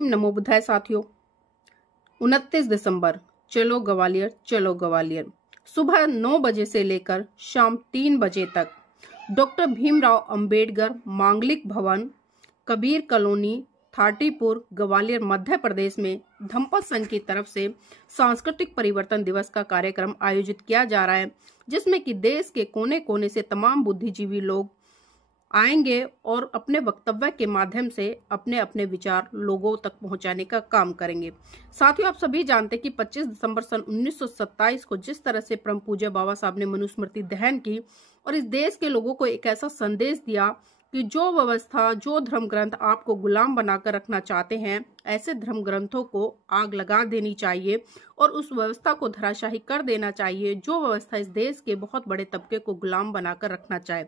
नमो बुद्धाय साथियों। 29 दिसंबर चलो ग्वालियर चलो ग्वालियर। सुबह 9 बजे से लेकर शाम 3 बजे तक डॉक्टर भीमराव अंबेडकर मांगलिक भवन, कबीर कॉलोनी, थाटीपुर, ग्वालियर, मध्य प्रदेश में धम्पत संघ की तरफ से सांस्कृतिक परिवर्तन दिवस का कार्यक्रम आयोजित किया जा रहा है, जिसमें कि देश के कोने कोने से तमाम बुद्धिजीवी लोग आएंगे और अपने वक्तव्य के माध्यम से अपने अपने विचार लोगों तक पहुंचाने का काम करेंगे। साथियों, आप सभी जानते हैं कि 25 दिसंबर सन 1927 को जिस तरह से परम पूज्य बाबा साहब ने मनुस्मृति दहन की और इस देश के लोगों को एक ऐसा संदेश दिया कि जो व्यवस्था, जो धर्म ग्रंथ आपको गुलाम बनाकर रखना चाहते हैं, ऐसे धर्म ग्रंथों को आग लगा देनी चाहिए और उस व्यवस्था को धराशाही कर देना चाहिए जो व्यवस्था इस देश के बहुत बड़े तबके को गुलाम बनाकर रखना चाहे।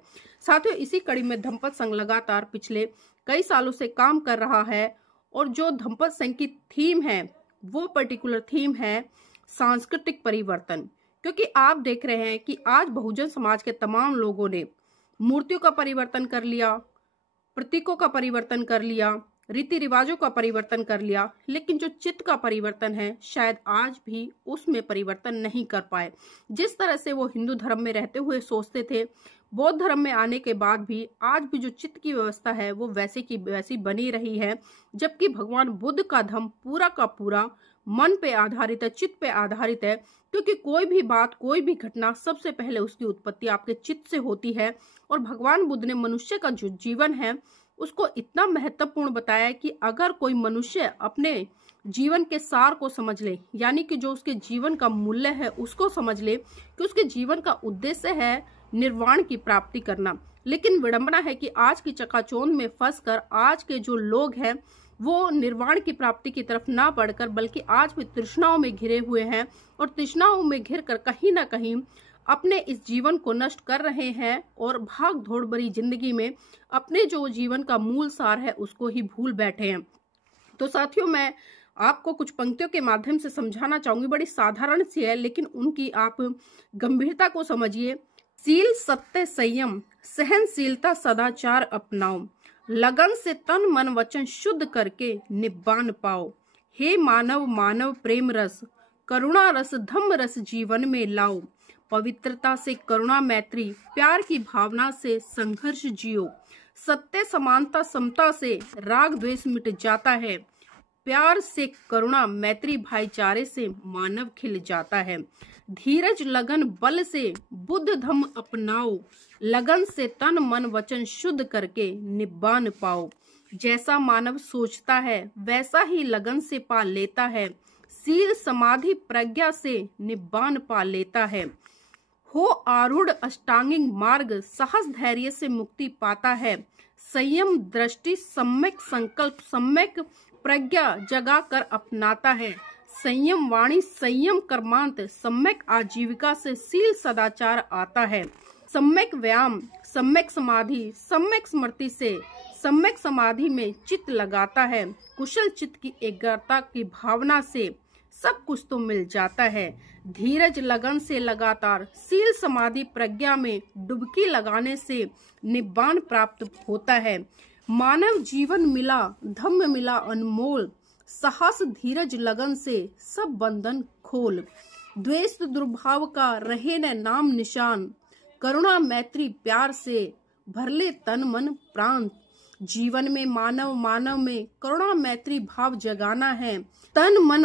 साथियों, इसी कड़ी में धम्पत संघ लगातार पिछले कई सालों से काम कर रहा है और जो धम्पत संघ की थीम है वो पर्टिकुलर थीम है सांस्कृतिक परिवर्तन। क्योंकि आप देख रहे हैं कि आज बहुजन समाज के तमाम लोगों ने मूर्तियों का परिवर्तन कर लिया, प्रतीकों का परिवर्तन कर लिया, रीति रिवाजों का परिवर्तन कर लिया, लेकिन जो चित्त का परिवर्तन है शायद आज भी उसमें परिवर्तन नहीं कर पाए। जिस तरह से वो हिंदू धर्म में रहते हुए सोचते थे, बौद्ध धर्म में आने के बाद भी आज भी जो चित्त की व्यवस्था है वो वैसे की वैसी बनी रही है, जबकि भगवान बुद्ध का धर्म पूरा का पूरा मन पे आधारित है, चित्त पे आधारित है। क्योंकि कोई भी बात, कोई भी घटना सबसे पहले उसकी उत्पत्ति आपके चित्त से होती है और भगवान बुद्ध ने मनुष्य का जो जीवन है उसको इतना महत्वपूर्ण बताया है कि अगर कोई मनुष्य अपने जीवन के सार को समझ ले, यानी कि जो उसके जीवन का मूल्य है उसको समझ ले कि उसके जीवन का उद्देश्य है निर्वाण की प्राप्ति करना। लेकिन विडंबना है कि आज की चकाचौंध में फंसकर आज के जो लोग हैं वो निर्वाण की प्राप्ति की तरफ ना बढ़कर बल्कि आज भी तृष्णाओं में घिरे हुए हैं और तृष्णाओं में घिर कर कहीं ना कहीं अपने इस जीवन को नष्ट कर रहे हैं और भाग दौड़ भरी जिंदगी में अपने जो जीवन का मूल सार है उसको ही भूल बैठे हैं। तो साथियों, मैं आपको कुछ पंक्तियों के माध्यम से समझाना चाहूंगी। बड़ी साधारण सी है लेकिन उनकी आप गंभीरता को समझिए। सील, सत्य, संयम, सहनशीलता, सदाचार अपनाओ, लगन से तन मन वचन शुद्ध करके निब्बान पाओ। हे मानव, मानव प्रेम रस, करुणा रस, धम्म रस जीवन में लाओ। पवित्रता से करुणा मैत्री, प्यार की भावना से संघर्ष जियो। सत्य, समानता, समता से राग द्वेष मिट जाता है। प्यार से करुणा मैत्री भाईचारे से मानव खिल जाता है। धीरज लगन बल से बुद्ध धम्म अपनाओ, लगन से तन मन वचन शुद्ध करके निब्बान पाओ। जैसा मानव सोचता है वैसा ही लगन से पा लेता है, सील समाधि प्रज्ञा से निब्बान पा लेता है। हो आरूढ़ अष्टांगिक मार्ग, साहस धैर्य से मुक्ति पाता है। संयम दृष्टि, सम्यक संकल्प, सम्यक प्रज्ञा जगा कर अपनाता है। संयम वाणी, संयम कर्मांत, सम्यक आजीविका से सील सदाचार आता है। सम्यक व्यायाम, सम्यक समाधि, सम्यक स्मृति से सम्यक समाधि में चित्त लगाता है। कुशल चित्त की एकाग्रता की भावना से सब कुछ तो मिल जाता है। धीरज लगन से लगातार सील समाधि प्रज्ञा में डुबकी लगाने से निब्बान प्राप्त होता है। मानव जीवन मिला, धम्म मिला अनमोल, साहस धीरज लगन से सब बंधन खोल। द्वेष दुर्भाव का रहे न नाम निशान, करुणा मैत्री प्यार से भर ले तन मन प्राण। जीवन में मानव, मानव में करुणा मैत्री भाव जगाना है। तन मन